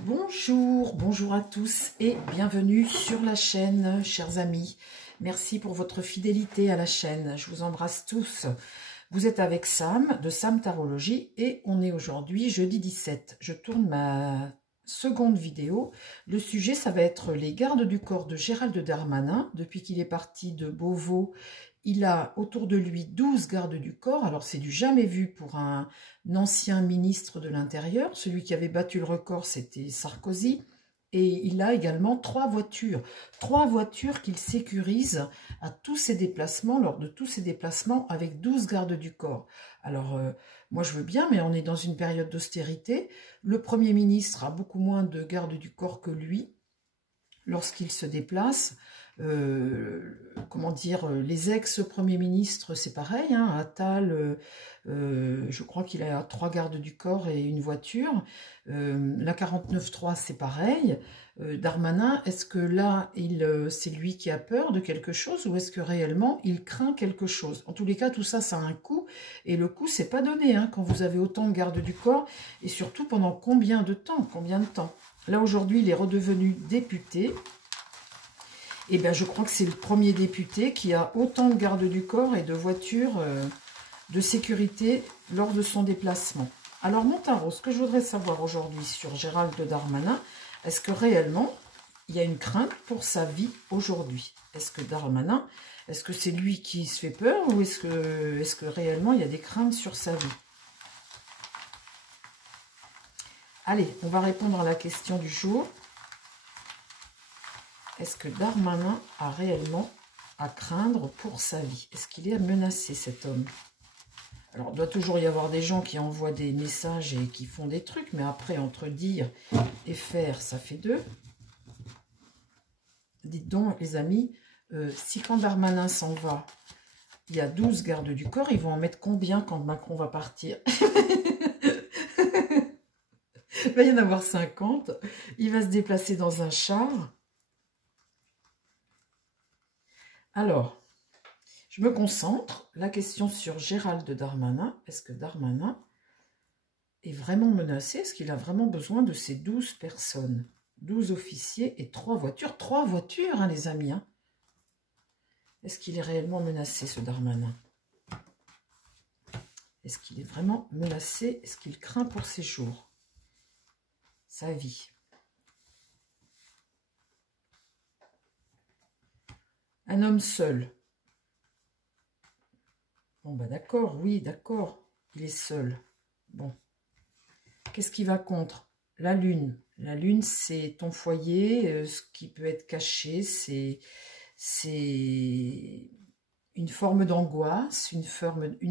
Bonjour à tous et bienvenue sur la chaîne, chers amis. Merci pour votre fidélité à la chaîne. Je vous embrasse tous. Vous êtes avec Sam de Sam Tarologie et on est aujourd'hui jeudi 17. Je tourne ma seconde vidéo. Le sujet, ça va être les gardes du corps de Gérald Darmanin. Depuis qu'il est parti de Beauvau, il a autour de lui 12 gardes du corps. Alors, c'est du jamais vu pour un ancien ministre de l'Intérieur. Celui qui avait battu le record, c'était Sarkozy. Et il a également 3 voitures. 3 voitures qu'il sécurise à tous ses déplacements, lors de tous ses déplacements, avec 12 gardes du corps. Alors, moi je veux bien, mais on est dans une période d'austérité. Le Premier ministre a beaucoup moins de gardes du corps que lui lorsqu'il se déplace. Comment dire, les ex-premiers ministres, c'est pareil, hein, Attal, je crois qu'il a 3 gardes du corps et une voiture. La 49.3, c'est pareil. Darmanin, est-ce que là, c'est lui qui a peur de quelque chose ou est-ce que réellement, il craint quelque chose? En tous les cas, tout ça, ça a un coût. Et le coût, c'est pas donné, hein, quand vous avez autant de gardes du corps. Et surtout, pendant combien de temps? Là, aujourd'hui, il est redevenu député. Eh bien, je crois que c'est le premier député qui a autant de gardes du corps et de voitures de sécurité lors de son déplacement. Alors, mon tarot, ce que je voudrais savoir aujourd'hui sur Gérald Darmanin, est-ce que réellement, il y a une crainte pour sa vie aujourd'hui? Est-ce que Darmanin, est-ce que c'est lui qui se fait peur ou est-ce que réellement, il y a des craintes sur sa vie? Allez, on va répondre à la question du jour. Est-ce que Darmanin a réellement à craindre pour sa vie? Est-ce qu'il est menacé, cet homme? Alors, il doit toujours y avoir des gens qui envoient des messages et qui font des trucs, mais après, entre dire et faire, ça fait deux. Dites donc, les amis, si quand Darmanin s'en va, il y a 12 gardes du corps, ils vont en mettre combien quand Macron va partir? Il va y en avoir 50. Il va se déplacer dans un char. Alors, je me concentre. La question sur Gérald Darmanin. Est-ce que Darmanin est vraiment menacé? Est-ce qu'il a vraiment besoin de ces 12 personnes? 12 officiers et 3 voitures. 3 voitures, hein, les amis. Hein. Est-ce qu'il est réellement menacé, ce Darmanin? Est-ce qu'il est vraiment menacé? Est-ce qu'il craint pour ses jours? Sa vie? Un homme seul. Bon, bah d'accord, oui, d'accord. Il est seul. Bon. Qu'est-ce qui va contre? La lune. La lune, c'est ton foyer. Ce qui peut être caché, c'est une forme d'angoisse, une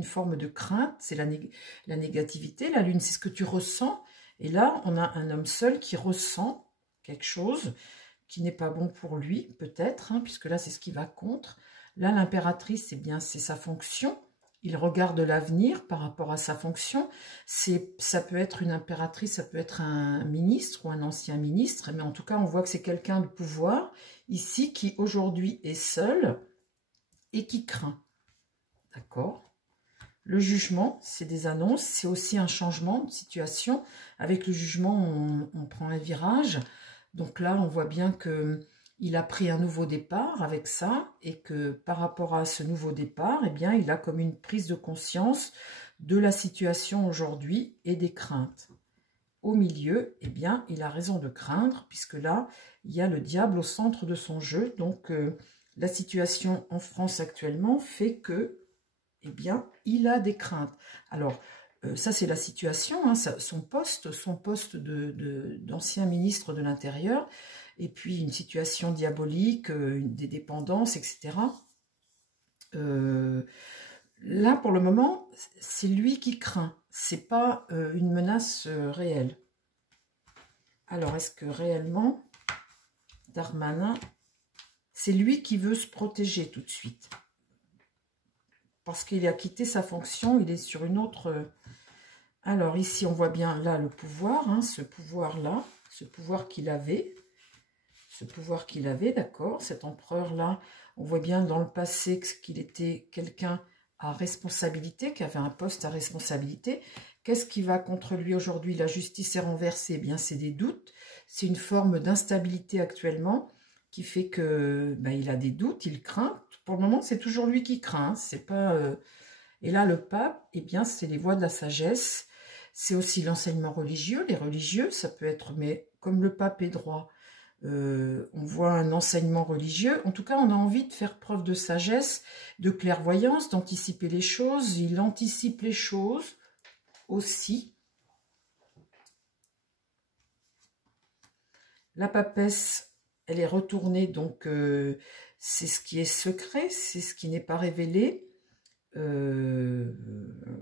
forme de crainte. C'est la négativité. La lune, c'est ce que tu ressens. Et là, on a un homme seul qui ressent quelque chose qui n'est pas bon pour lui, peut-être, hein, puisque là, c'est ce qui va contre. Là, l'impératrice, eh bien, c'est sa fonction. Il regarde l'avenir par rapport à sa fonction. Ça peut être une impératrice, ça peut être un ministre ou un ancien ministre, mais en tout cas, on voit que c'est quelqu'un de pouvoir, ici, qui aujourd'hui est seul et qui craint. D'accord ? Le jugement, c'est des annonces, c'est aussi un changement de situation. Avec le jugement, on prend un virage. Donc là, on voit bien qu'il a pris un nouveau départ avec ça et que par rapport à ce nouveau départ, eh bien, il a comme une prise de conscience de la situation aujourd'hui et des craintes. Au milieu, eh bien, il a raison de craindre puisque là, il y a le diable au centre de son jeu. Donc, la situation en France actuellement fait que, eh bien, il a des craintes. Alors, ça, c'est la situation, hein, son poste d'ancien ministre de l'Intérieur, et puis une situation diabolique, des dépendances, etc. Là, pour le moment, c'est lui qui craint. C'est pas une menace réelle. Alors, est-ce que réellement, Darmanin, c'est lui qui veut se protéger tout de suite? Parce qu'il a quitté sa fonction, il est sur une autre... Alors ici, on voit bien là le pouvoir, hein, ce pouvoir-là, ce pouvoir qu'il avait, d'accord, cet empereur-là, on voit bien dans le passé qu'il était quelqu'un à responsabilité, qui avait un poste à responsabilité. Qu'est-ce qui va contre lui aujourd'hui? La justice est renversée, eh bien c'est des doutes, c'est une forme d'instabilité actuellement qui fait que il a des doutes, il craint. Pour le moment, c'est toujours lui qui craint. C'est pas. Et là, le pape, eh bien, c'est les voies de la sagesse. C'est aussi l'enseignement religieux. Les religieux, ça peut être, mais comme le pape est droit, on voit un enseignement religieux. En tout cas, on a envie de faire preuve de sagesse, de clairvoyance, d'anticiper les choses. Il anticipe les choses aussi. La papesse, elle est retournée, donc c'est ce qui est secret, c'est ce qui n'est pas révélé.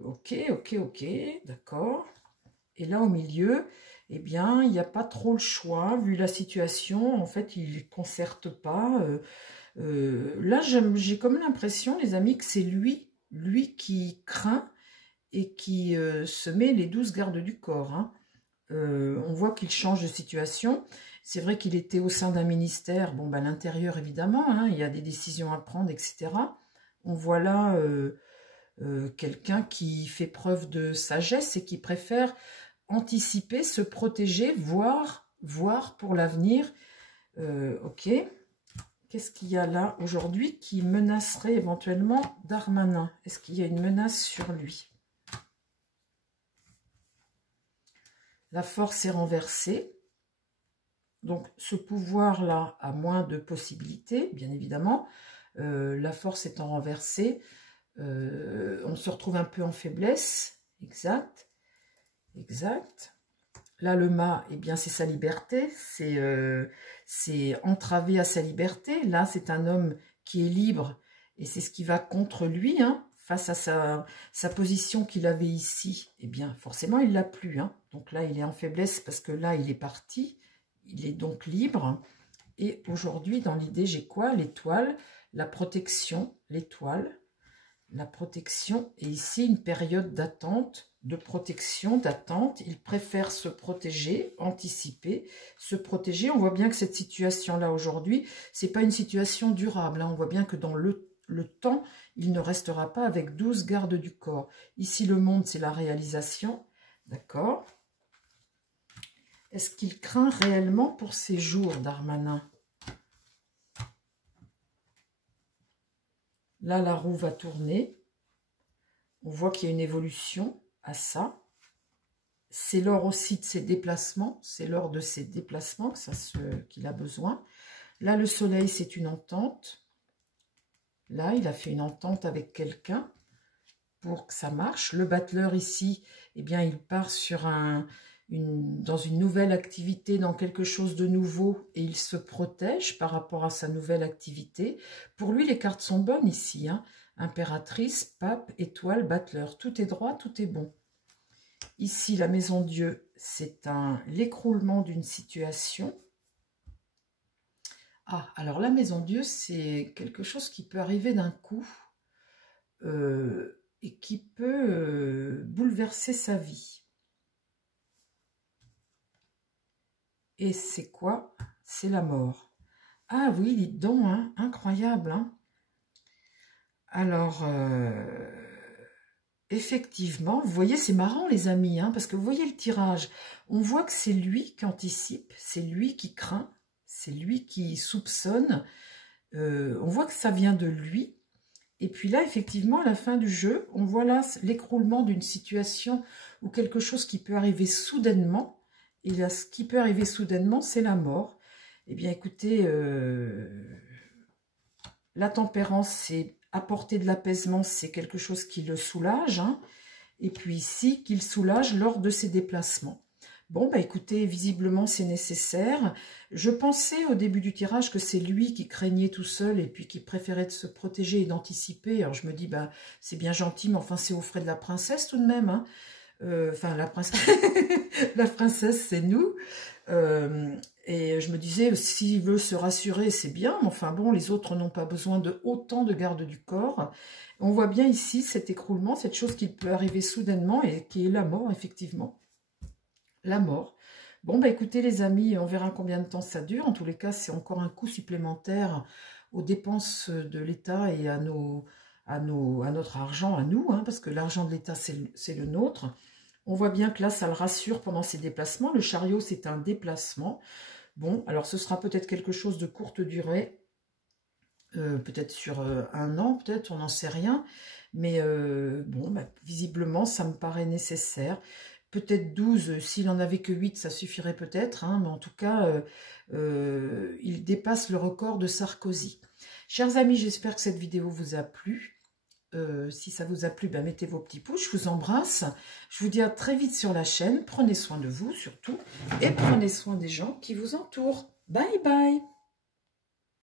Ok, d'accord. Et là, au milieu, eh bien, il n'y a pas trop le choix, vu la situation. En fait, il ne concerte pas. Là, j'ai comme l'impression, les amis, que c'est lui qui craint et qui se met les 12 gardes du corps. Hein. On voit qu'il change de situation. C'est vrai qu'il était au sein d'un ministère, bon, à l'intérieur, évidemment, hein, il y a des décisions à prendre, etc. On voit là quelqu'un qui fait preuve de sagesse et qui préfère anticiper, se protéger, voir pour l'avenir. Ok. Qu'est-ce qu'il y a là aujourd'hui qui menacerait éventuellement Darmanin? Est-ce qu'il y a une menace sur lui? La force est renversée. Donc ce pouvoir-là a moins de possibilités, bien évidemment. La force étant renversée, on se retrouve un peu en faiblesse. Exact. Là, le mât, eh bien, c'est sa liberté, c'est entravé à sa liberté. Là, c'est un homme qui est libre et c'est ce qui va contre lui, hein, face à sa position qu'il avait ici. Eh bien, forcément, il l'a plus. Hein. Donc là, il est en faiblesse parce que là, il est parti. Il est donc libre. Et aujourd'hui, dans l'idée, j'ai quoi? L'étoile, la protection, l'étoile, la protection. Et ici, une période d'attente, de protection, d'attente. Il préfère se protéger, anticiper, se protéger. On voit bien que cette situation-là aujourd'hui, c'est pas une situation durable. Hein. On voit bien que dans le temps, il ne restera pas avec 12 gardes du corps. Ici, le monde, c'est la réalisation. D'accord? Est-ce qu'il craint réellement pour ses jours, Darmanin? Là, la roue va tourner. On voit qu'il y a une évolution à ça. C'est lors aussi de ses déplacements. C'est lors de ses déplacements qu'il a besoin. Là, le soleil, c'est une entente. Là, il a fait une entente avec quelqu'un pour que ça marche. Le battleur ici, eh bien, il part sur dans une nouvelle activité, dans quelque chose de nouveau, et il se protège par rapport à sa nouvelle activité. Pour lui, les cartes sont bonnes ici. Hein. Impératrice, pape, étoile, battleur. Tout est droit, tout est bon. Ici, la maison Dieu, c'est l'écroulement d'une situation. Ah, alors la maison Dieu, c'est quelque chose qui peut arriver d'un coup et qui peut bouleverser sa vie. Et c'est quoi? C'est la mort. Ah oui, dites donc, hein, incroyable. Hein. Alors, effectivement, vous voyez, c'est marrant les amis, hein, parce que vous voyez le tirage. On voit que c'est lui qui anticipe, c'est lui qui craint, c'est lui qui soupçonne. On voit que ça vient de lui. Et puis là, effectivement, à la fin du jeu, on voit là l'écroulement d'une situation ou quelque chose qui peut arriver soudainement. Et là, ce qui peut arriver soudainement, c'est la mort. Eh bien, écoutez, la tempérance, c'est apporter de l'apaisement, c'est quelque chose qui le soulage. Hein. Et puis ici, qu'il soulage lors de ses déplacements. Bon, écoutez, visiblement, c'est nécessaire. Je pensais au début du tirage que c'est lui qui craignait tout seul et puis qui préférait de se protéger et d'anticiper. Alors, je me dis, c'est bien gentil, mais enfin, c'est aux frais de la princesse tout de même. Hein. Enfin, la princesse, la princesse, c'est nous. Et je me disais, s'il veut se rassurer, c'est bien. Mais enfin, bon, les autres n'ont pas besoin de autant de garde du corps. On voit bien ici cet écroulement, cette chose qui peut arriver soudainement et qui est la mort, effectivement. La mort. Bon, écoutez les amis, on verra combien de temps ça dure. En tous les cas, c'est encore un coût supplémentaire aux dépenses de l'État et à notre argent, à nous, hein, parce que l'argent de l'État, c'est le nôtre. On voit bien que là, ça le rassure pendant ses déplacements. Le chariot, c'est un déplacement. Bon, alors ce sera peut-être quelque chose de courte durée. Peut-être sur 1 an, peut-être, on n'en sait rien. Mais bon, bah, visiblement, ça me paraît nécessaire. Peut-être 12, s'il en avait que 8, ça suffirait peut-être. Hein, mais en tout cas, il dépasse le record de Sarkozy. Chers amis, j'espère que cette vidéo vous a plu. Si ça vous a plu, ben mettez vos petits pouces. Je vous embrasse. Je vous dis à très vite sur la chaîne. Prenez soin de vous surtout. Et prenez soin des gens qui vous entourent. Bye bye.